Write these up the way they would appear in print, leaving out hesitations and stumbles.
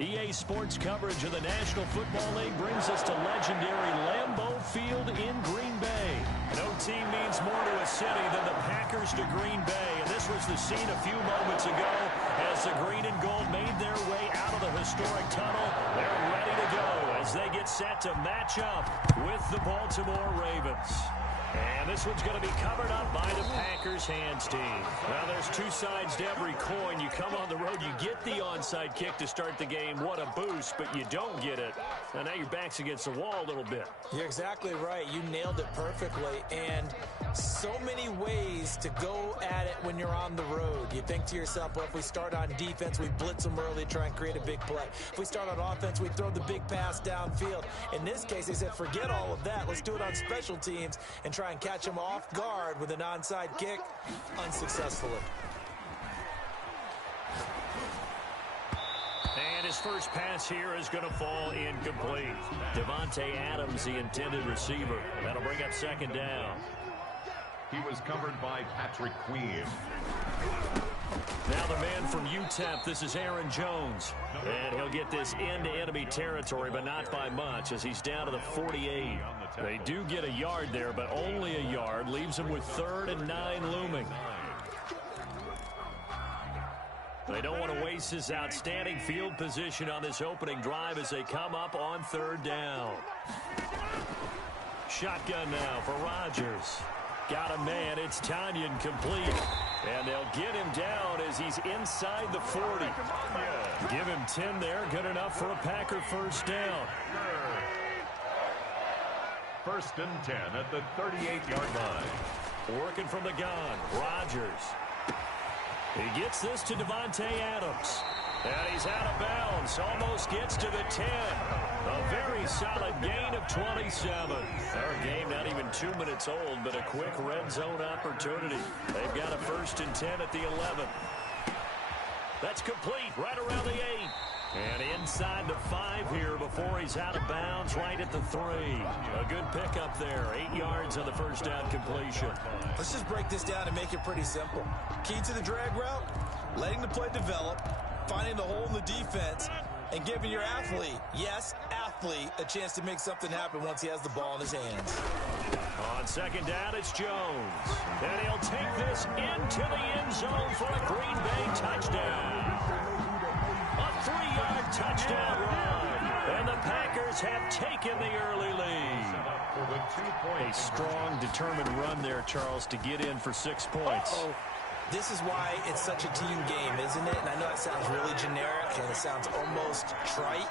EA Sports coverage of the National Football League brings us to legendary Lambeau Field in Green Bay. No team means more to a city than the Packers to Green Bay, and this was the scene a few moments ago as the green and gold made their way out of the historic tunnel. They're ready to go as they get set to match up with the Baltimore Ravens. And this one's going to be covered up by the Packers hands team. Now, there's two sides to every coin. You come on the road, you get the onside kick to start the game. What a boost, but you don't get it. And now your back's against the wall a little bit. You're exactly right. You nailed it perfectly. And so many ways to go at it when you're on the road. You think to yourself, well, if we start on defense, we blitz them early, try and create a big play. If we start on offense, we throw the big pass downfield. In this case, they said, forget all of that. Let's do it on special teams and try and catch them off guard with an onside kick unsuccessfully. And his first pass here is going to fall incomplete. Devontae Adams, the intended receiver. That'll bring up second down. He was covered by Patrick Queen. Now the man from UTEP, this is Aaron Jones. And he'll get this into enemy territory, but not by much as he's down to the 48. They do get a yard there, but only a yard. Leaves him with 3rd and 9 looming. They don't want to waste his outstanding field position on this opening drive as they come up on 3rd down. Shotgun now for Rodgers. Got a man. It's Tanyan complete. And they'll get him down as he's inside the 40. Give him 10 there. Good enough for a Packer first down. 1st and 10 at the 38-yard line. Working from the gun. Rodgers. He gets this to Devontae Adams. And he's out of bounds. Almost gets to the 10. A very solid gain of 27. Our game not even 2 minutes old, but a quick red zone opportunity. They've got a 1st and 10 at the 11. That's complete right around the 8. And inside the 5 here before he's out of bounds right at the 3. A good pickup there. 8 yards on the first down completion. Let's just break this down and make it pretty simple. Key to the drag route, letting the play develop, finding the hole in the defense, and giving your athlete, yes, athlete, a chance to make something happen once he has the ball in his hands. On second down, it's Jones. And he'll take this into the end zone for a Green Bay touchdown. A 3-yard touchdown run. And the Packers have taken the early lead. A strong, determined run there, Charles, to get in for 6 points. This is why it's such a team game, isn't it? And I know that sounds really generic and it sounds almost trite,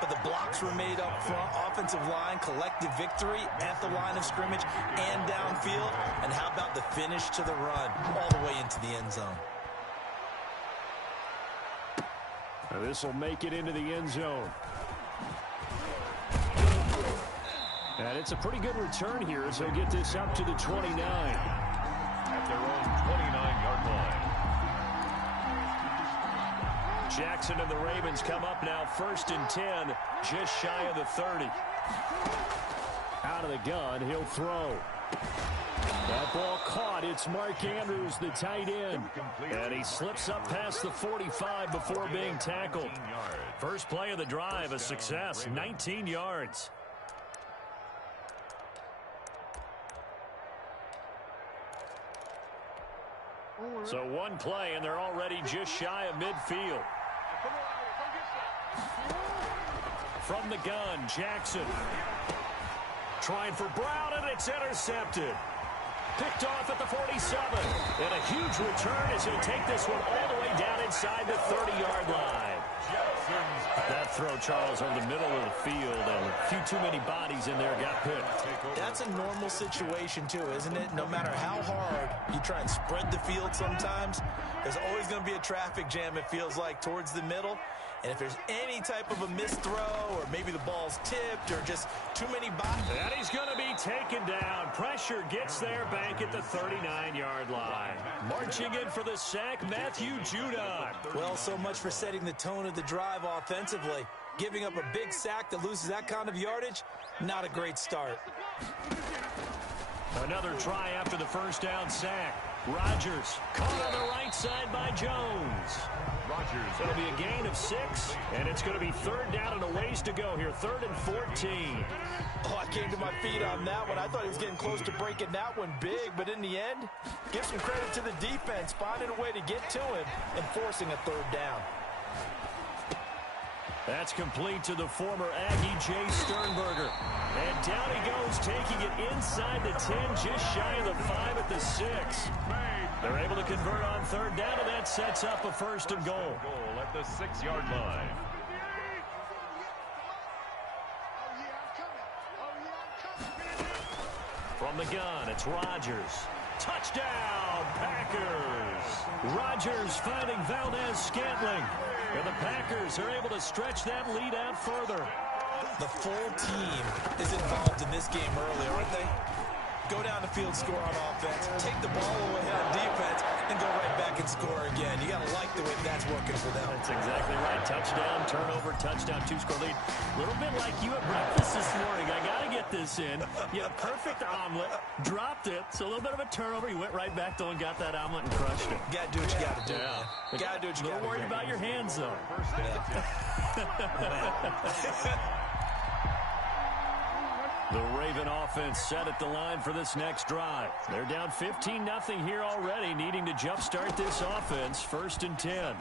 but the blocks were made up front, offensive line, collective victory at the line of scrimmage and downfield. And how about the finish to the run all the way into the end zone? This will make it into the end zone. And it's a pretty good return here as he'll get this up to the 29. At their own 29-yard line. Jackson and the Ravens come up now 1st and 10, just shy of the 30. Out of the gun, he'll throw. That ball caught. It's Mark Andrews, the tight end. And he slips up past the 45 before being tackled. First play of the drive, a success, 19 yards. So one play, and they're already just shy of midfield. From the gun, Jackson. Trying for Brown, and it's intercepted. Picked off at the 47. And a huge return as he'll take this one all the way down inside the 30-yard line. That throw, Charles, over the middle of the field, and a few too many bodies in there got picked. That's a normal situation, too, isn't it? No matter how hard you try and spread the field sometimes, there's always going to be a traffic jam, it feels like, towards the middle. And if there's any type of a missed throw or maybe the ball's tipped or just too many bodies. And he's going to be taken down. Pressure gets there back at the 39-yard line. Marching in for the sack, Matthew Judon. Well, so much for setting the tone of the drive offensively. Giving up a big sack that loses that kind of yardage, not a great start. Another try after the first down sack. Rodgers caught on the right side by Jones. Rodgers. It'll be a gain of 6, and it's going to be third down and a ways to go here. 3rd and 14. Oh, I came to my feet on that one. I thought he was getting close to breaking that one big, but in the end, give some credit to the defense, finding a way to get to him and forcing a 3rd down. That's complete to the former Aggie, Jay Sternberger. And down he goes, taking it inside the 10, just shy of the 5 at the 6. They're able to convert on 3rd down, and that sets up a 1st and goal. Goal at the 6-yard line. From the gun, it's Rodgers. Touchdown, Packers! Rodgers finding Valdez-Scantling. And the Packers are able to stretch that lead out further. The full team is involved in this game early, aren't they? Go down the field, score on offense, take the ball away on defense, and go right back and score again. You got to like the way that's working for them. That's exactly right. Touchdown, turnover, touchdown, 2-score lead. A little bit like you at breakfast this morning. I got to get this in. You had a perfect omelet, dropped it, so a little bit of a turnover. You went right back, though, and got that omelet and crushed it. You got to do what you got to do. Yeah. You got to do what you got to do. Don't worry about your hands, though. The Raven offense set at the line for this next drive. They're down 15-0 here already, needing to jumpstart this offense. 1st and 10.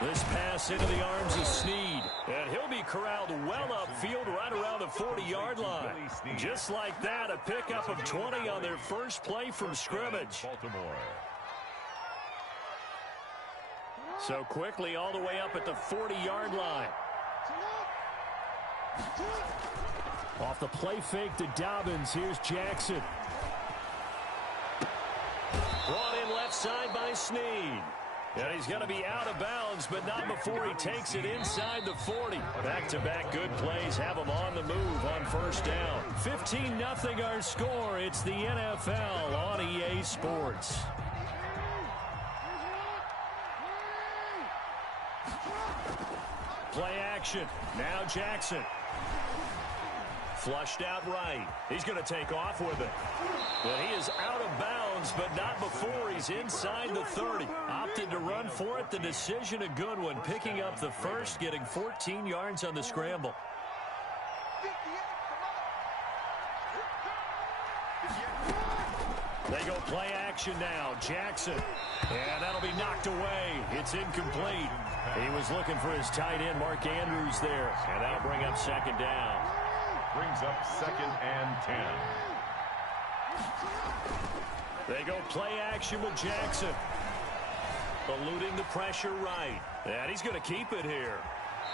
This pass into the arms of Snead. And he'll be corralled well upfield right around the 40-yard line. Just like that, a pickup of 20 on their first play from scrimmage. Baltimore. So quickly all the way up at the 40-yard line. Off the play fake to Dobbins. Here's Jackson. Brought in left side by Snead. And he's going to be out of bounds, but not before he takes it inside the 40. Back-to-back good plays have him on the move on 1st down. 15-0 our score. It's the NFL on EA Sports. Play action. Now Jackson. Flushed out right. He's going to take off with it. And he is out of bounds, but not before he's inside the 30. Opted to run for it. The decision a good one. Picking up the 1st, getting 14 yards on the scramble. They go play action now. Jackson. And that'll be knocked away. It's incomplete. He was looking for his tight end, Mark Andrews, there. And that'll bring up 2nd down. Brings up 2nd and 10. They go play action with Jackson. Eluding the pressure right. And he's going to keep it here.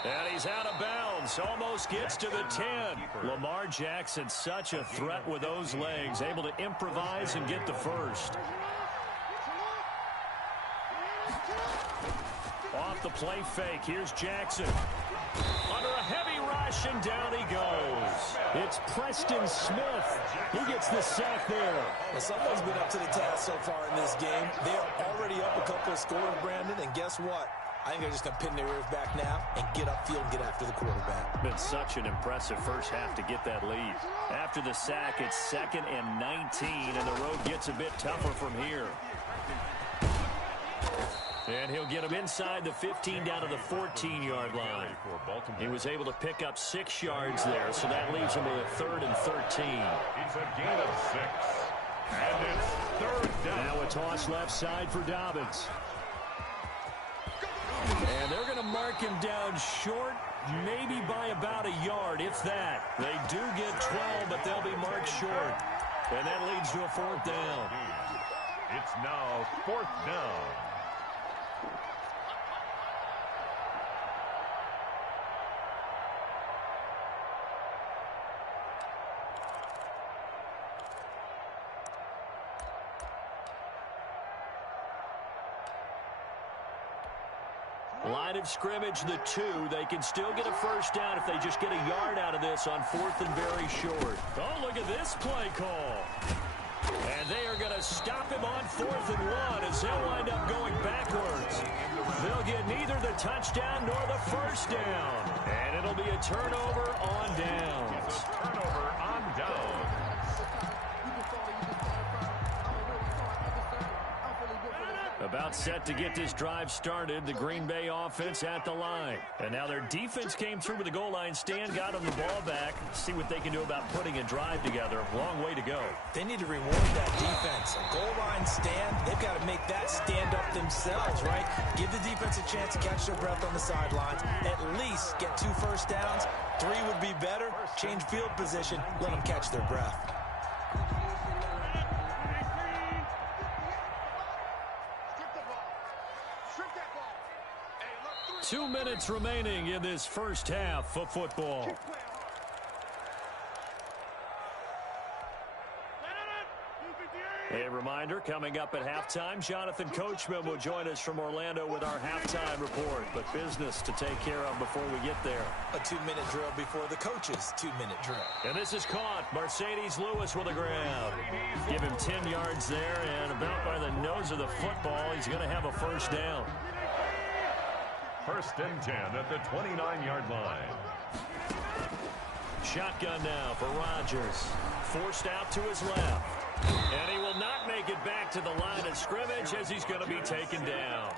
And he's out of bounds. Almost gets to the 10. Lamar Jackson, such a threat with those legs. Able to improvise and get the 1st. Off the play fake. Here's Jackson. Under a heavy rush, and down he goes. It's Preston Schmeef. He gets the sack there. Well, someone's been up to the task so far in this game. They are already up a couple of scores, Brandon, and guess what? I think they're just going to pin their ears back now and get upfield and get after the quarterback. Been such an impressive first half to get that lead. After the sack, it's 2nd and 19, and the road gets a bit tougher from here. And he'll get him inside the 15 down to the 14-yard line. He was able to pick up 6 yards there, so that leaves him with a 3rd and 13. It's a gain of 6. And it's 3rd down. Now a toss left side for Dobbins. And they're going to mark him down short, maybe by about a yard, if that. They do get 12, but they'll be marked short. And that leads to a 4th down. It's now 4th down. Line of scrimmage, the 2. They can still get a 1st down if they just get a yard out of this on 4th and very short. Oh, look at this play call. And they are going to stop him on 4th and 1 as they'll wind up going backwards. They'll get neither the touchdown nor the 1st down. And it'll be a turnover on downs. Turnover on downs. About set to get this drive started. The Green Bay offense at the line. And now their defense came through with the goal line stand, got them the ball back. See what they can do about putting a drive together. Long way to go. They need to reward that defense. A goal line stand, they've got to make that stand up themselves, right? Give the defense a chance to catch their breath on the sidelines. At least get 2 first downs. 3 would be better. Change field position. Let them catch their breath. 2 minutes remaining in this first half of football. A reminder, coming up at halftime, Jonathan Coachman will join us from Orlando with our halftime report. But business to take care of before we get there. A 2-minute drill before the coach's 2-minute drill. And this is caught. Mercedes Lewis with a grab. Give him 10 yards there, and about by the nose of the football, he's going to have a first down. First and 10 at the 29-yard line. Shotgun now for Rodgers. Forced out to his left. And he will not make it back to the line of scrimmage as he's going to be taken down.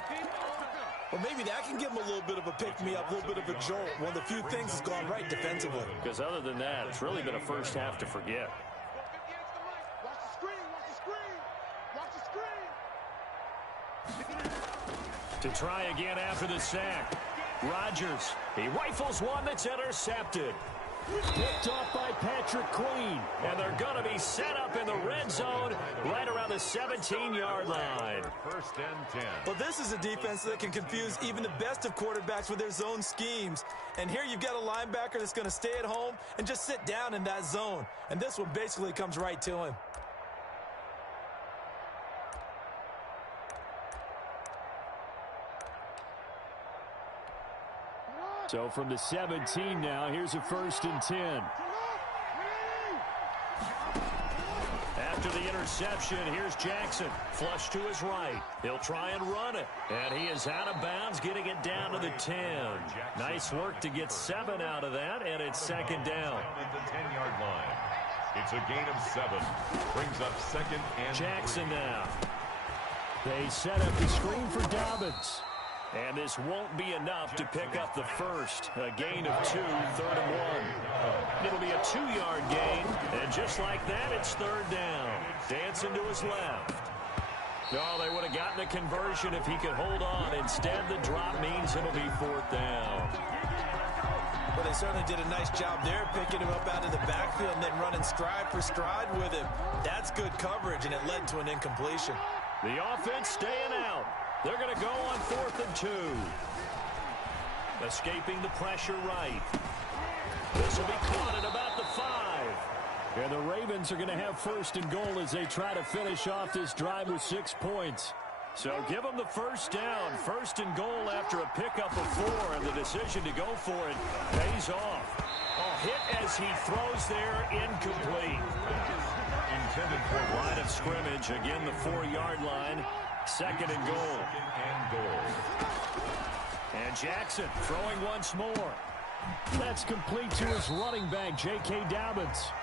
Well, maybe that can give him a little bit of a pick-me-up, a little bit of a jolt. One of the few things that's gone right defensively. Because other than that, it's really been a first half to forget. Watch the screen, watch the screen, watch the screen. To try again after the sack. Rodgers, he rifles one that's intercepted. Picked off by Patrick Queen. And they're going to be set up in the red zone right around the 17-yard line. First and 10. Well, this is a defense that can confuse even the best of quarterbacks with their zone schemes. And here you've got a linebacker that's going to stay at home and just sit down in that zone. And this one basically comes right to him. So from the 17 now, here's a first and 10. After the interception, here's Jackson. Flush to his right. He'll try and run it. And he is out of bounds, getting it down to the 10. Nice work to get 7 out of that, and it's second down. At the 10-yard line. It's a gain of 7. Brings up second and Jackson 3. now. They set up the screen for Dobbins. And this won't be enough to pick up the first. A gain of 2, third and 1. It'll be a 2-yard gain. And just like that, it's third down. Dancing to his left. No, they would have gotten a conversion if he could hold on. Instead, the drop means it'll be fourth down. Well, they certainly did a nice job there, picking him up out of the backfield and then running stride for stride with him. That's good coverage, and it led to an incompletion. The offense staying out. They're going to go on 4th and 2. Escaping the pressure right. This will be caught at about the 5. And the Ravens are going to have first and goal as they try to finish off this drive with 6 points. So give them the first down. First and goal after a pickup of 4. And the decision to go for it pays off. A hit as he throws there, incomplete. Intended for line of scrimmage. Again, the 4-yard line. Second and goal. And Jackson throwing once more. That's complete to his running back, J.K. Dobbins.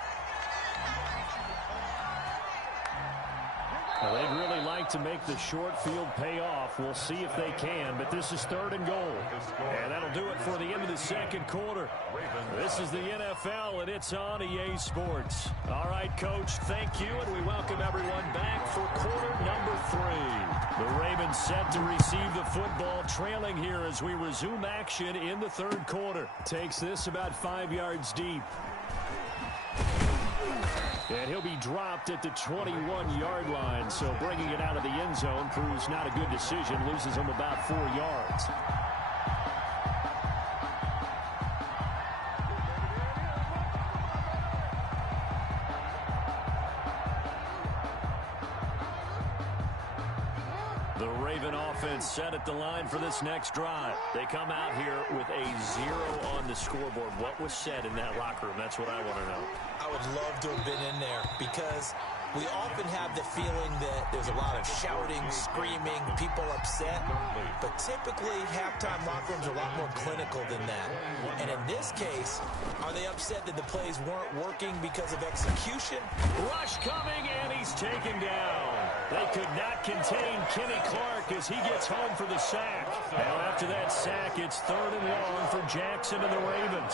Well, they'd really like to make the short field pay off. We'll see if they can, but this is third and goal. And that'll do it for the end of the second quarter. This is the NFL, and it's on EA Sports. All right, Coach, thank you, and we welcome everyone back for quarter number 3. The Ravens set to receive the football, trailing here as we resume action in the third quarter. Takes this about 5 yards deep. And he'll be dropped at the 21-yard line, so bringing it out of the end zone proves not a good decision. Loses him about 4 yards. The Raven offense set at the line for this next drive. They come out here with a 0 on the scoreboard. What was said in that locker room? That's what I want to know. I would love to have been in there because we often have the feeling that there's a lot of shouting, screaming, people upset. But typically, halftime locker rooms are a lot more clinical than that. And in this case, are they upset that the plays weren't working because of execution? Rush coming, and he's taken down. They could not contain Kenny Clark as he gets home for the sack. Now after that sack, it's 3rd and long for Jackson and the Ravens.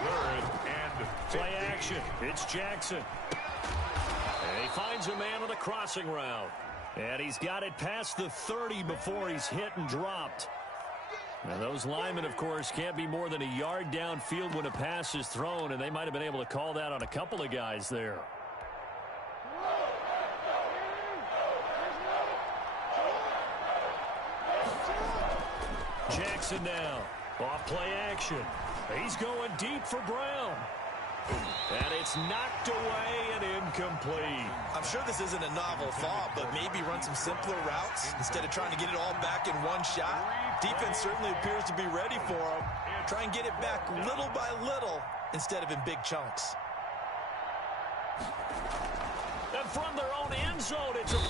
3rd and 15. Play action. It's Jackson. And he finds a man on the crossing route. And he's got it past the 30 before he's hit and dropped. Now, those linemen, of course, can't be more than a yard downfield when a pass is thrown, and they might have been able to call that on a couple of guys there. Jackson now. Off play action. He's going deep for Brown. And it's knocked away and incomplete. I'm sure this isn't a novel thought, but maybe run some simpler routes instead of trying to get it all back in one shot. Defense certainly appears to be ready for him. Try and get it back little by little instead of in big chunks. And from their own end zone, it's a